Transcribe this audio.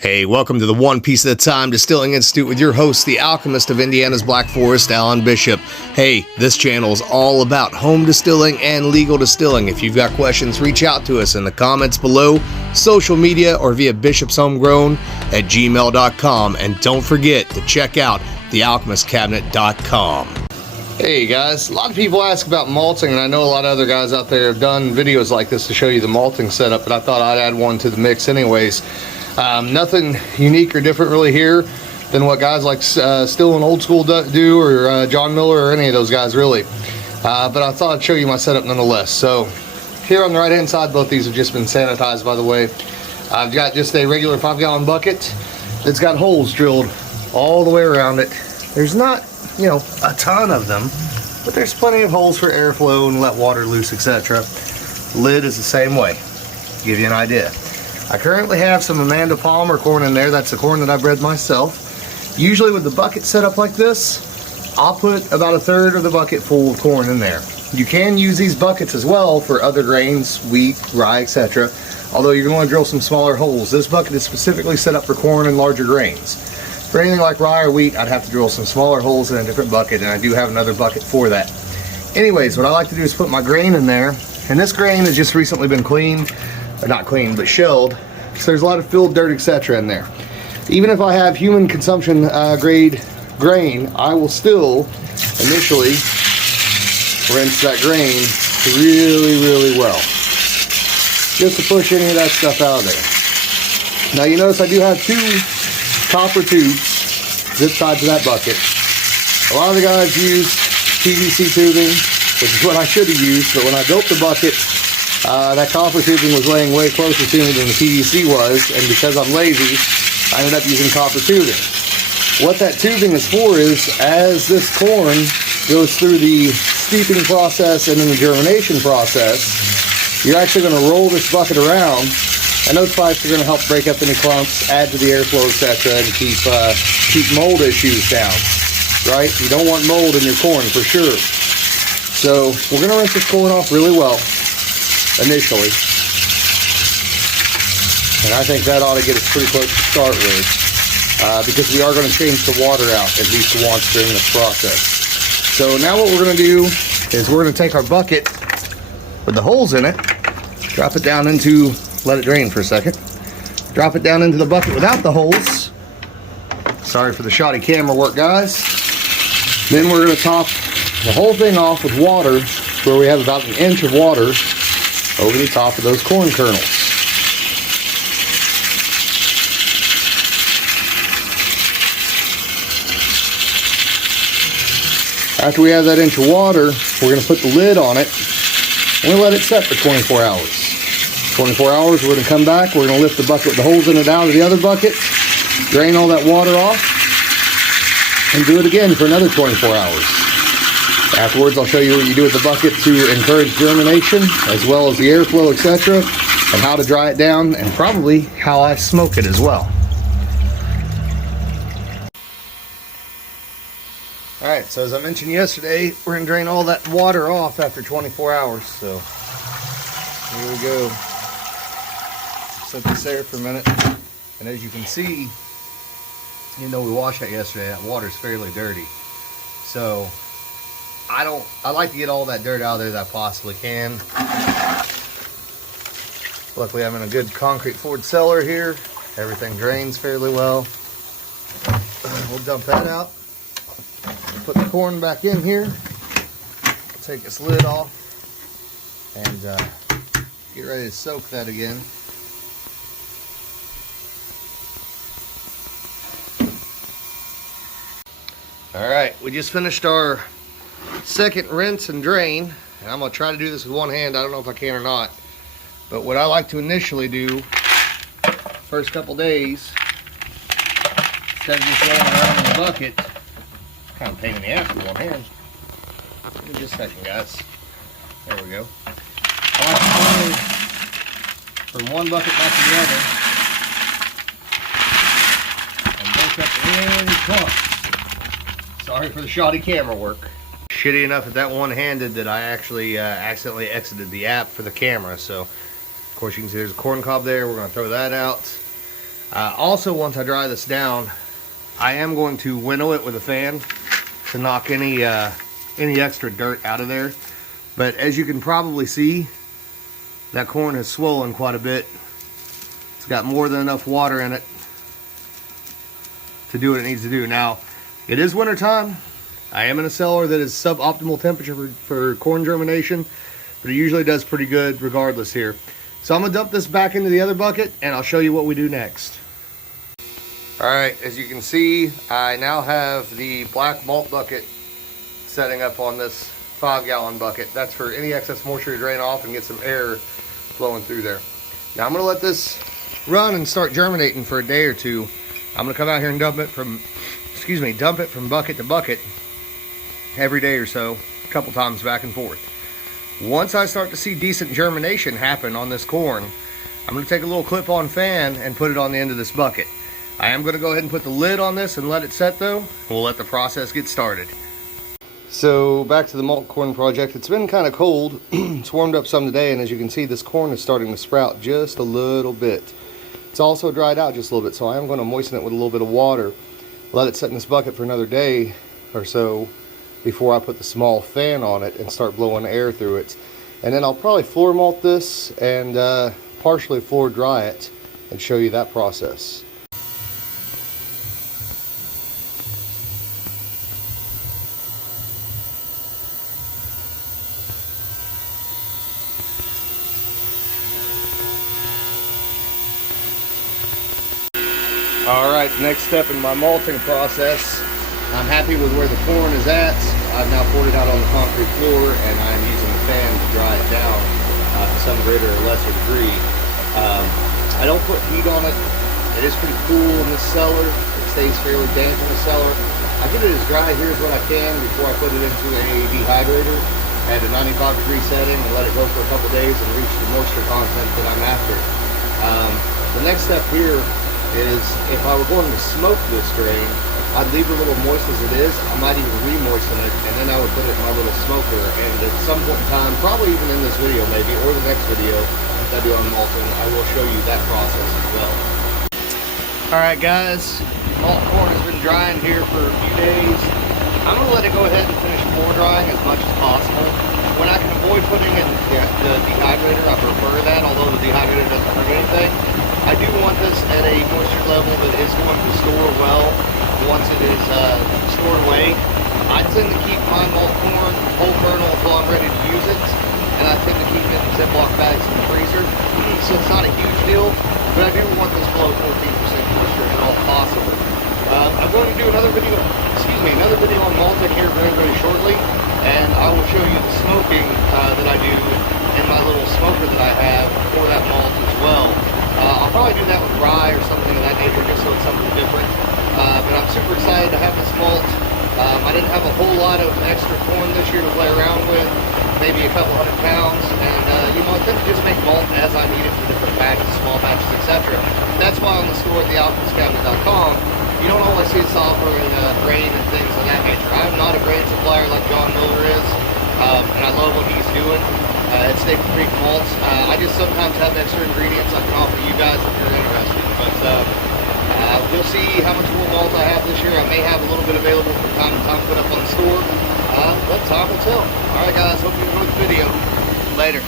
Hey, welcome to the One Piece at a Time Distilling Institute with your host, the alchemist of Indiana's Black Forest, Alan Bishop. Hey, this channel is all about home distilling and legal distilling. If you've got questions, reach out to us in the comments below, social media, or via bishopshomegrown@gmail.com. And don't forget to check out thealchemistcabinet.com. Hey guys, a lot of people ask about malting, and I know a lot of other guys out there have done videos like this to show you the malting setup, but I thought I'd add one to the mix anyways. Nothing unique or different really here than what guys like Still and Old School do, or John Miller, or any of those guys really. But I thought I'd show you my setup nonetheless. So here on the right hand side, both these have just been sanitized, by the way. I've got just a regular 5-gallon bucket that's got holes drilled all the way around it. There's not, you know, a ton of them, but there's plenty of holes for airflow and let water loose, etc. Lid is the same way, to give you an idea. I currently have some Amanda Palmer corn in there. That's the corn that I bred myself. Usually with the bucket set up like this, I'll put about a third of the bucket full of corn in there. You can use these buckets as well for other grains, wheat, rye, etc. Although you're going to drill some smaller holes. This bucket is specifically set up for corn and larger grains. For anything like rye or wheat, I'd have to drill some smaller holes in a different bucket, and I do have another bucket for that. Anyways, what I like to do is put my grain in there, and this grain has just recently been cleaned. Or not clean, but shelled. So there's a lot of filled dirt, etc. in there. Even if I have human consumption grade grain, I will still initially rinse that grain really well, just to push any of that stuff out of there. Now you notice I do have 2 copper tubes zip tied to that bucket. A lot of the guys use PVC tubing, which is what I should have used, but when I built the bucket, that copper tubing was laying way closer to me than the PVC was, and because I'm lazy, I ended up using copper tubing. What that tubing is for is, as this corn goes through the steeping process and then the germination process, you're actually going to roll this bucket around, and those pipes are going to help break up any clumps, add to the airflow, etc., and keep mold issues down, right? You don't want mold in your corn for sure. So we're going to rinse this corn off really well initially, and I think that ought to get us pretty close to start with, because we are going to change the water out at least once during this process. So now what we're going to do is we're going to take our bucket with the holes in it, drop it down into, let it drain for a second, drop it down into the bucket without the holes. Sorry for the shoddy camera work, guys. Then we're going to top the whole thing off with water, where we have about 1 inch of water over the top of those corn kernels. After we have that inch of water, we're going to put the lid on it and we'll let it set for 24 hours. 24 hours, we're going to come back, we're going to lift the bucket with the holes in it out of the other bucket, drain all that water off, and do it again for another 24 hours. Afterwards, I'll show you what you do with the bucket to encourage germination, as well as the airflow, etc., and how to dry it down, and probably how I smoke it as well. Alright, so as I mentioned yesterday, we're going to drain all that water off after 24 hours, so here we go. Set this there for a minute, and as you can see, even though we washed that yesterday, that water's fairly dirty. So I like to get all that dirt out of there that I possibly can. Luckily I'm in a good concrete forward cellar here. Everything drains fairly well. We'll dump that out. Put the corn back in here. Take this lid off and get ready to soak that again. Alright, we just finished our second rinse and drain, and I'm going to try to do this with one hand. I don't know if I can or not, but what I like to initially do first couple days, instead of just rolling around in the bucket, kind of pain in the ass with one hand. Give me just a second, guys. There we go. I like to pour from one bucket back to the other and break up any clumps. Sorry for the shoddy camera work. Shitty enough at that one-handed that I actually accidentally exited the app for the camera. So, of course, you can see there's a corn cob there. We're going to throw that out. Also, once I dry this down, I am going to winnow it with a fan to knock any extra dirt out of there. But as you can probably see, that corn has swollen quite a bit. It's got more than enough water in it to do what it needs to do. Now, it is winter time. I am in a cellar that is suboptimal temperature for corn germination, but it usually does pretty good regardless here. So I'm gonna dump this back into the other bucket and I'll show you what we do next. All right, as you can see, I now have the black malt bucket setting up on this 5-gallon bucket. That's for any excess moisture to drain off and get some air flowing through there. Now I'm gonna let this run and start germinating for a day or two. I'm gonna come out here and dump it from bucket to bucket every day or so, a couple times back and forth. Once I start to see decent germination happen on this corn, I'm gonna take a little clip-on fan and put it on the end of this bucket. I am gonna go ahead and put the lid on this and let it set though. We'll let the process get started. So back to the malt corn project. It's been kind of cold. It's warmed up some today, and as you can see, this corn is starting to sprout just a little bit. It's also dried out just a little bit, so I am going to moisten it with a little bit of water. Let it sit in this bucket for another day or so before I put the small fan on it and start blowing air through it. And then I'll probably floor malt this and partially floor dry it and show you that process. Alright, next step in my malting process. I'm happy with where the corn is at. I've now poured it out on the concrete floor and I'm using the fan to dry it down to some greater or lesser degree. I don't put heat on it. It is pretty cool in this cellar. It stays fairly damp in the cellar. I get it as dry here as what I can before I put it into a dehydrator at a 95-degree setting and let it go for a couple days and reach the moisture content that I'm after. The next step here is if I were going to smoke this grain, I'd leave it a little moist as it is. I might even re-moisten it, and then I would put it in my little smoker. And at some point in time, probably even in this video maybe, or the next video that I do on malting, I will show you that process as well. Alright guys, malt corn has been drying here for a few days. I'm going to let it go ahead and finish pour drying as much as possible. When I can avoid putting it in the dehydrator, I prefer that, although the dehydrator doesn't hurt anything. I do want this at a moisture level that is going to store well once it is stored away. I tend to keep my malt corn whole kernel until I'm ready to use it, and I tend to keep it in Ziploc bags in the freezer. So it's not a huge deal, but I do want this below 14% moisture at all possible. I'm going to do another video on malting here very, very shortly, and I will show you the smoking that I do in my little smoker that I have for that malt as well. I'll probably do that with rye or something of that nature, just so it's something different. But I'm super excited to have this malt. I didn't have a whole lot of extra corn this year to play around with, maybe a couple $100 pounds, and I tend to just make malt as I need it for different batches, small batches, etc. That's why on the store at thealchemistcabinet.com, you don't always see us offering grain and things of that nature. I'm not a grain supplier like John Miller is, and I love what he's doing. It's Stave and Bean malts. I just sometimes have extra ingredients I can offer you guys if you're interested. But we'll see how much more malt I have this year. I may have a little bit available from time to time to put up on the store. But time will tell. Alright guys, hope you enjoyed the video. Later.